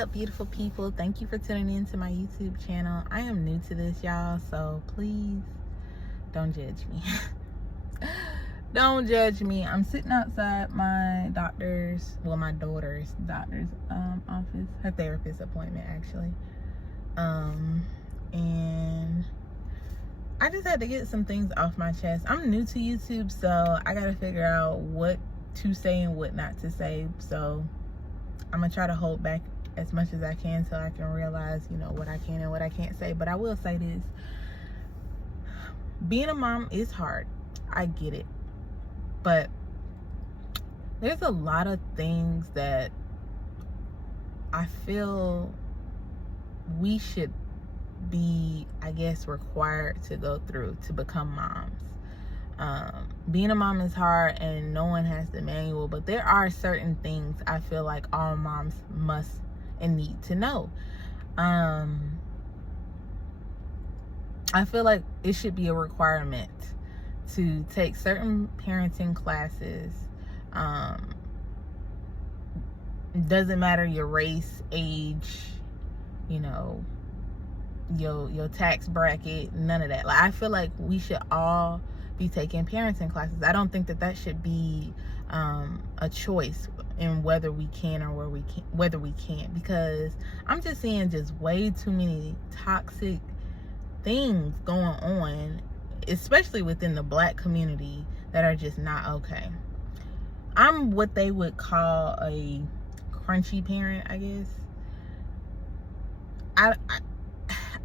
up, beautiful people? Thank you for tuning in to my YouTube channel. I am new to this, y'all, so please don't judge me. Don't judge me. I'm sitting outside my daughter's doctor's office, her therapist appointment actually. And I just had to get some things off my chest. I'm new to YouTube, so I gotta figure out what to say and what not to say. So I'm gonna try to hold back as much as I can so I can realize, what I can and what I can't say. But I will say this: being a mom is hard. I get it. But there's a lot of things that I feel we should be, required to go through to become moms. Being a mom is hard and no one has the manual, but there are certain things I feel like all moms must and need to know. I feel like it should be a requirement to take certain parenting classes. Doesn't matter your race, age, your tax bracket, none of that. Like, I feel like we should all be taking parenting classes. I don't think that should be a choice in whether we can or whether we can't, because I'm just seeing just way too many toxic things going on, especially within the Black community, that are just not okay. I'm what they would call a crunchy parent, I guess.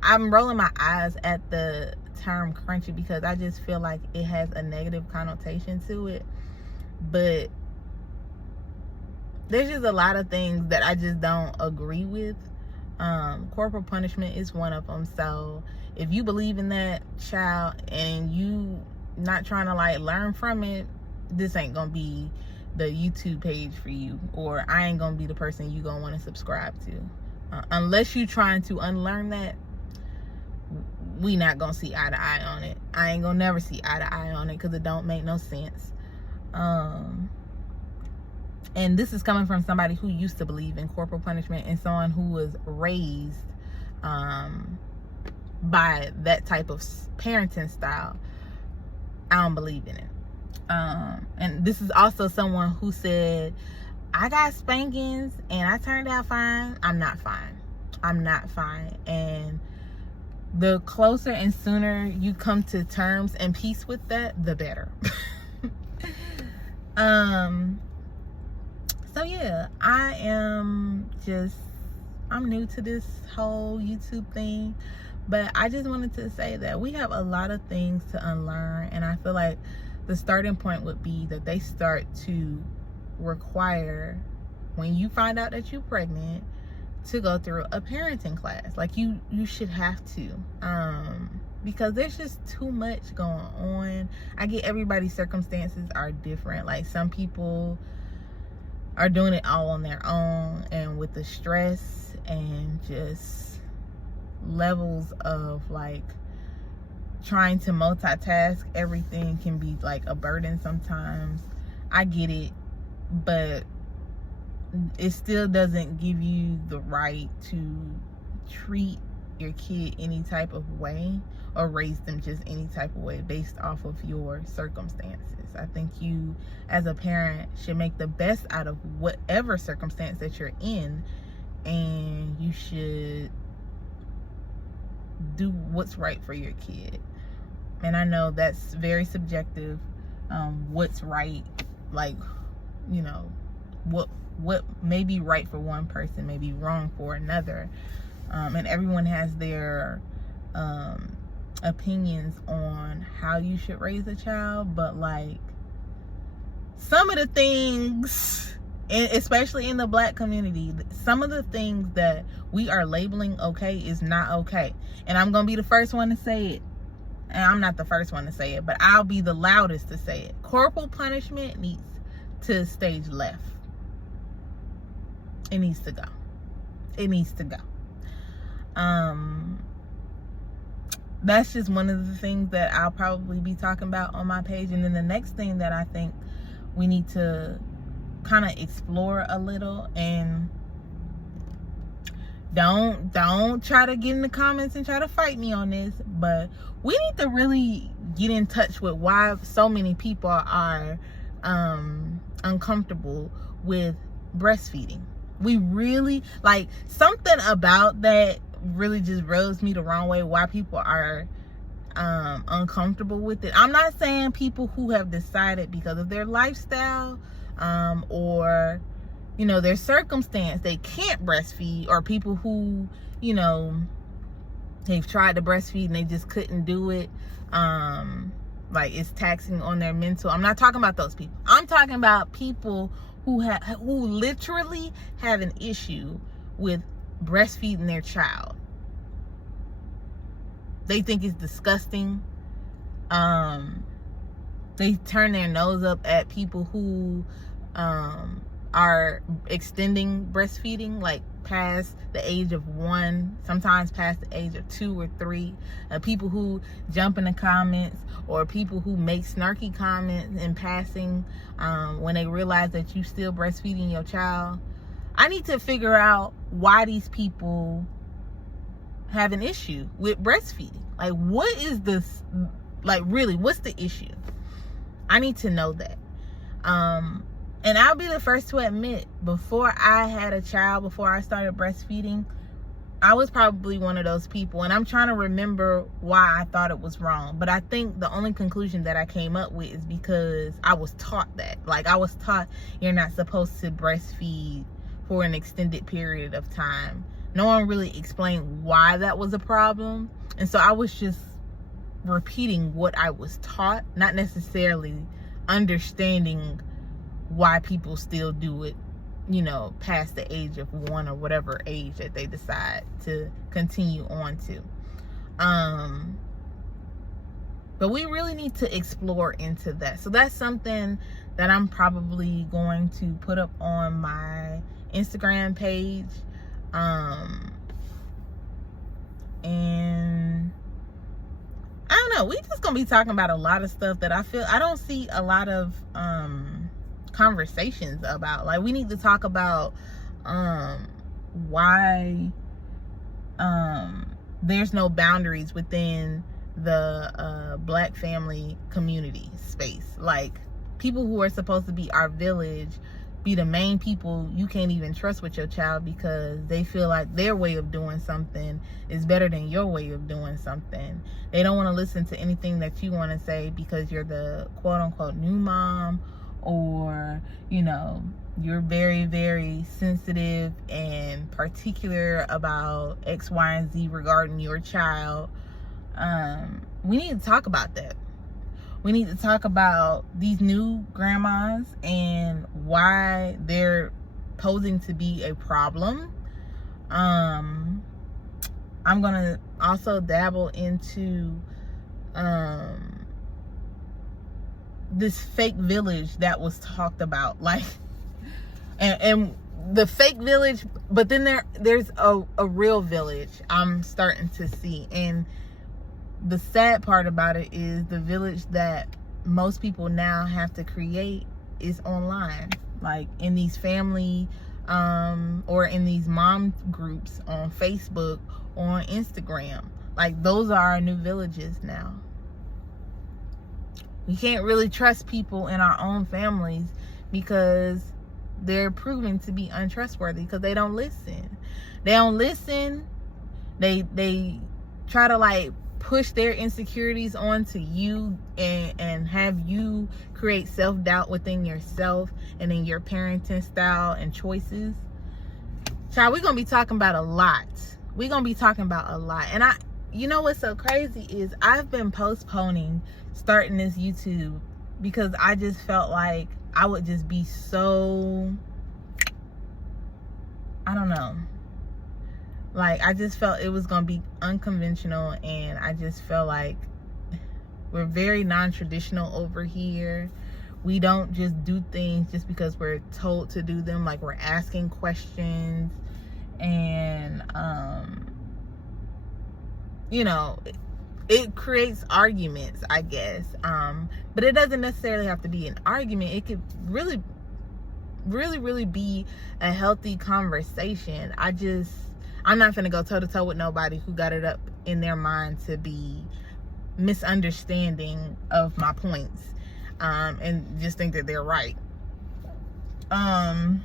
I'm rolling my eyes at the term crunchy because I just feel like it has a negative connotation to it. But there's just a lot of things that I just don't agree with. Corporal punishment is one of them. So if you believe in that, child, and you not trying to learn from it, this ain't gonna be the YouTube page for you, or I ain't gonna be the person you gonna want to subscribe to. Unless you trying to unlearn that, we not gonna see eye to eye on it. I ain't gonna never see eye to eye on it because it don't make no sense. And this is coming from somebody who used to believe in corporal punishment and someone who was raised by that type of parenting style. I don't believe in it. And this is also someone who said, I got spankings and I turned out fine. I'm not fine. And the closer and sooner you come to terms and peace with that, the better. So yeah, I'm new to this whole YouTube thing, but I just wanted to say that we have a lot of things to unlearn, and I feel like the starting point would be that they start to require, when you find out that you're pregnant, to go through a parenting class. Like, you should have to, because there's just too much going on. I get everybody's circumstances are different. Like, some people are doing it all on their own, and with the stress and just levels of trying to multitask everything can be a burden sometimes. I get it, but it still doesn't give you the right to treat your kid any type of way or raise them just any type of way based off of your circumstances. I think you, as a parent, should make the best out of whatever circumstance that you're in, and you should do what's right for your kid. And I know that's very subjective. What's right, what may be right for one person may be wrong for another, and everyone has their opinions on how you should raise a child. But some of the things, especially in the Black community, some of the things that we are labeling okay is not okay. And I'm gonna be the first one to say it. And I'm not the first one to say it, but I'll be the loudest to say it. Corporal punishment needs to stage left. It needs to go. That's just one of the things that I'll probably be talking about on my page. And then the next thing that I think we need to kind of explore a little, and Don't try to get in the comments and try to fight me on this, but we need to really get in touch with why so many people are uncomfortable with breastfeeding. We really, like, something about that really just rubs me the wrong way, why people are uncomfortable with it. I'm not saying people who have decided because of their lifestyle or their circumstance they can't breastfeed, or people who they've tried to breastfeed and they just couldn't do it, like it's taxing on their mental. I'm not talking about those people. I'm talking about people who literally have an issue with breastfeeding their child. They think it's disgusting. They turn their nose up at people who are extending breastfeeding, like past the age of 1, sometimes past the age of 2 or 3. People who jump in the comments, or people who make snarky comments in passing when they realize that you still breastfeeding your child. I need to figure out why these people have an issue with breastfeeding. Like, what is this? Like, really, what's the issue? I need to know that. And I'll be the first to admit, before I had a child, before I started breastfeeding, I was probably one of those people. And I'm trying to remember why I thought it was wrong. But I think the only conclusion that I came up with is because I was taught that. Like, I was taught you're not supposed to breastfeed for an extended period of time. No one really explained why that was a problem. And so I was just repeating what I was taught, not necessarily understanding why people still do it, past the age of 1 or whatever age that they decide to continue on to. But we really need to explore into that. So that's something that I'm probably going to put up on my Instagram page. And I don't know, we just gonna be talking about a lot of stuff that I don't see a lot of conversations about. Like, we need to talk about why there's no boundaries within the Black family community space. Like, people who are supposed to be our village be the main people you can't even trust with your child, because they feel like their way of doing something is better than your way of doing something. They don't want to listen to anything that you want to say because you're the quote-unquote new mom, or you're very, very sensitive and particular about X, Y, and Z regarding your child. We need to talk about that. We need to talk about these new grandmas and why they're posing to be a problem. I'm gonna also dabble into this fake village that was talked about, like, and the fake village, but then there's a real village I'm starting to see. And the sad part about it is the village that most people now have to create is online, like in these family or in these mom groups on Facebook or on Instagram. Like, those are our new villages now. We can't really trust people in our own families because they're proving to be untrustworthy, because they don't listen. They try to, like, push their insecurities onto you and have you create self-doubt within yourself and in your parenting style and choices. Child, we're gonna be talking about a lot. And you know what's so crazy is I've been postponing starting this YouTube because I just felt like I would just be so, I don't know, like, I just felt it was gonna be unconventional, and I just felt like we're very non-traditional over here. We don't just do things just because we're told to do them. Like, we're asking questions, and it creates arguments, I guess. But it doesn't necessarily have to be an argument. It could really be a healthy conversation. I'm not gonna go toe to toe with nobody who got it up in their mind to be misunderstanding of my points, and just think that they're right. That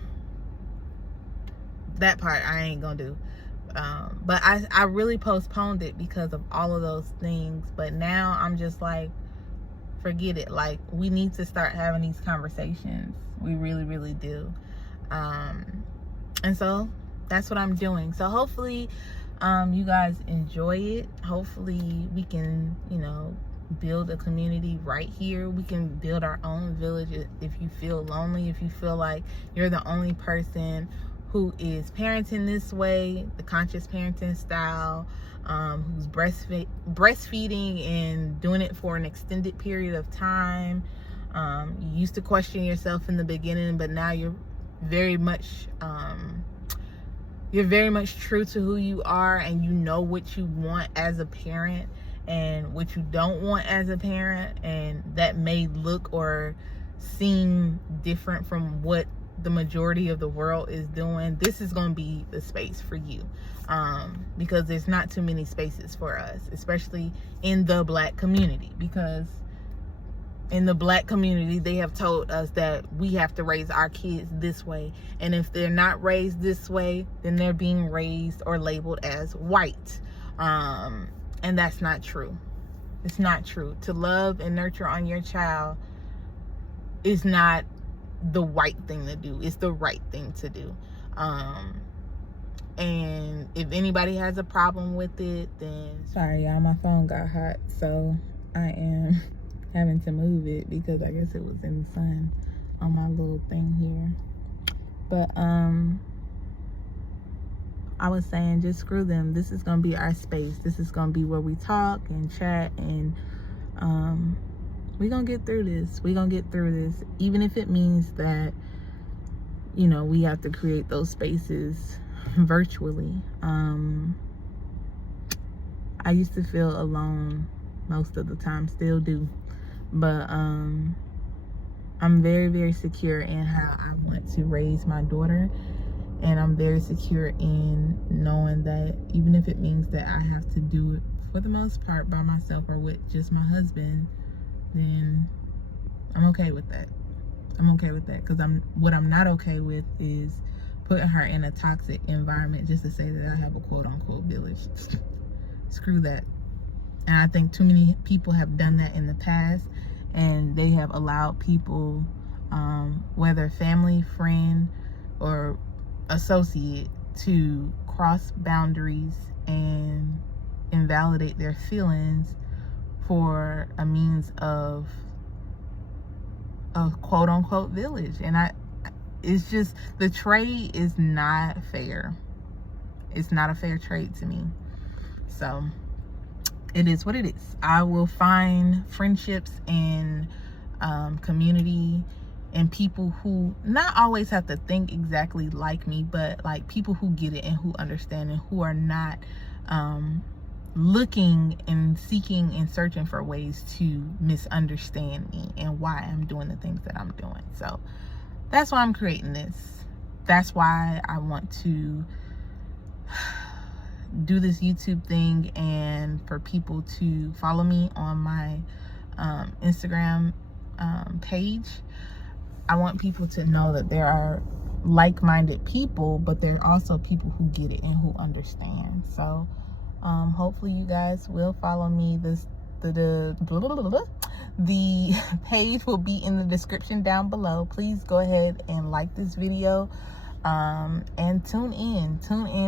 part I ain't gonna do. But I really postponed it because of all of those things. But now I'm just like, forget it. Like, we need to start having these conversations. We really, really do. And so that's what I'm doing. So hopefully you guys enjoy it. Hopefully we can, you know, build a community right here. We can build our own village. If you feel lonely, if you feel like you're the only person who is parenting this way, the conscious parenting style, who's breastfeeding and doing it for an extended period of time. You used to question yourself in the beginning, but now you're very much true to who you are, and you know what you want as a parent and what you don't want as a parent, and that may look or seem different from what the majority of the world is doing. This is going to be the space for you, because there's not too many spaces for us, especially in the Black community, because in the Black community they have told us that we have to raise our kids this way, and if they're not raised this way, then they're being raised or labeled as white, and that's not true. It's not true. To love and nurture on your child is not the white thing to do. It's the right thing to do. And if anybody has a problem with it, then sorry y'all, my phone got hot, so I am having to move it because I guess it was in the sun on my little thing here. But I was saying, just screw them. This is gonna be our space. This is gonna be where we talk and chat, and we're gonna get through this. We're gonna get through this, even if it means that, you know, we have to create those spaces virtually. I used to feel alone most of the time, still do, but I'm very, very secure in how I want to raise my daughter, and I'm very secure in knowing that even if it means that I have to do it for the most part by myself or with just my husband, then I'm okay with that. I'm okay with that, because what I'm not okay with is putting her in a toxic environment just to say that I have a quote-unquote village. Screw that. And I think too many people have done that in the past, and they have allowed people, whether family, friend, or associate, to cross boundaries and invalidate their feelings for a means of a quote-unquote village. And it's just, the trade is not fair. It's not a fair trade to me. So it is what it is. I will find friendships and community and people who not always have to think exactly like me, but like people who get it and who understand and who are not looking and seeking and searching for ways to misunderstand me and why I'm doing the things that I'm doing. So that's why I'm creating this. That's why I want to do this YouTube thing, and for people to follow me on my Instagram page. I want people to know that there are like-minded people, but there are also people who get it and who understand. So hopefully you guys will follow me. The page will be in the description down below. Please go ahead and like this video, and tune in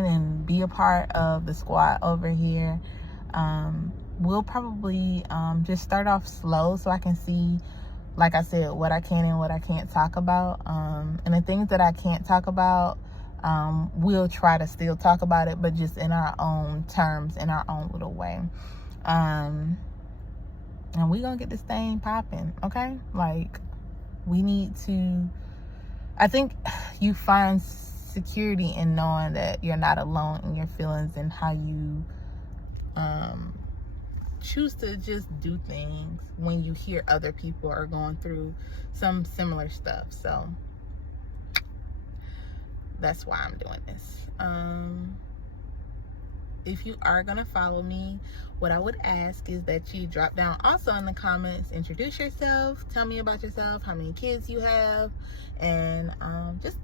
and be a part of the squad over here. We'll probably just start off slow so I can see, like I said, what I can and what I can't talk about, and the things that I can't talk about, we'll try to still talk about it, but just in our own terms, in our own little way. And we're gonna get this thing popping, okay? Like, we need to, I think you find security in knowing that you're not alone in your feelings and how you choose to just do things when you hear other people are going through some similar stuff. So that's why I'm doing this. if you are gonna follow me, what I would ask is that you drop down also in the comments, introduce yourself, tell me about yourself, how many kids you have, and just,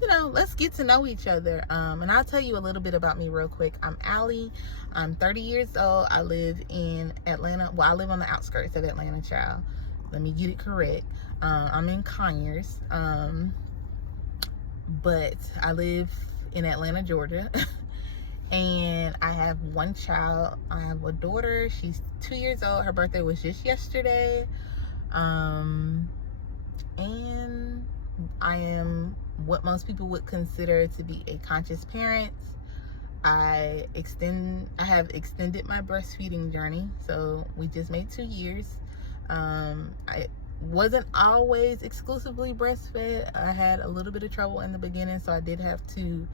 you know, let's get to know each other. And I'll tell you a little bit about me real quick. I'm Allie. I'm 30 years old. I live in Atlanta. Well, I live on the outskirts of Atlanta, child. Let me get it correct. I'm in Conyers, but I live in Atlanta, Georgia. And I have one child. I have a daughter. She's 2 years old. Her birthday was just yesterday. And I am what most people would consider to be a conscious parent. I have extended my breastfeeding journey. So we just made 2 years. I wasn't always exclusively breastfed. I had a little bit of trouble in the beginning, so I did have to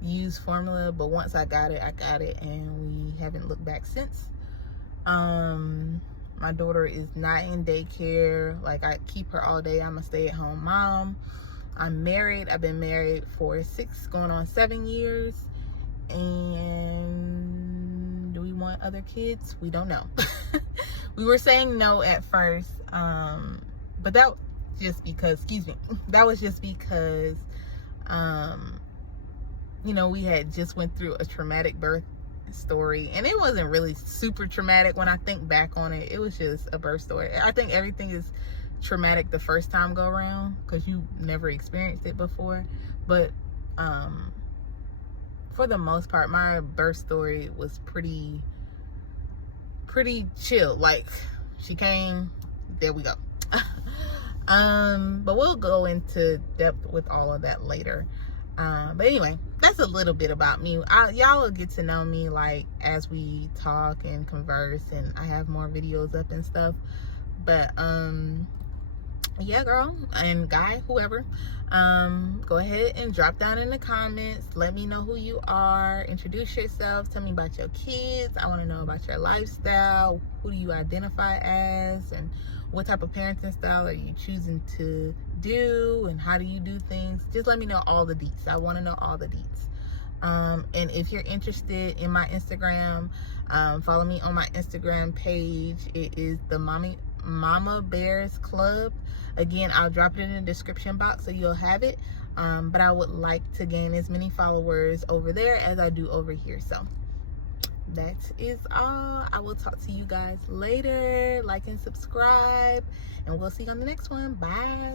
use formula, but once I got it, and we haven't looked back since. My daughter is not in daycare. Like, I keep her all day. I'm a stay-at-home mom. I'm married. I've been married for 6 going on 7 years. And do we want other kids? We don't know. We were saying no at first, but that was just because, you know, we had just went through a traumatic birth story, and it wasn't really super traumatic. When I think back on it, it was just a birth story. I think everything is traumatic the first time go around because you never experienced it before, but for the most part, my birth story was pretty chill. Like, she came, there we go. But we'll go into depth with all of that later. But anyway, that's a little bit about me. Y'all will get to know me, like, as we talk and converse, and I have more videos up and stuff. But yeah, girl and guy, whoever, go ahead and drop down in the comments. Let me know who you are. Introduce yourself. Tell me about your kids. I want to know about your lifestyle. Who do you identify as, and what type of parenting style are you choosing to do, and how do you do things? Just let me know all the deets. I want to know all the deets. And if you're interested in my Instagram, follow me on my Instagram page. It is the Mama Bears Club. Again, I'll drop it in the description box so you'll have it. But I would like to gain as many followers over there as I do over here. So that is all. I will talk to you guys later. Like and subscribe, and we'll see you on the next one. Bye.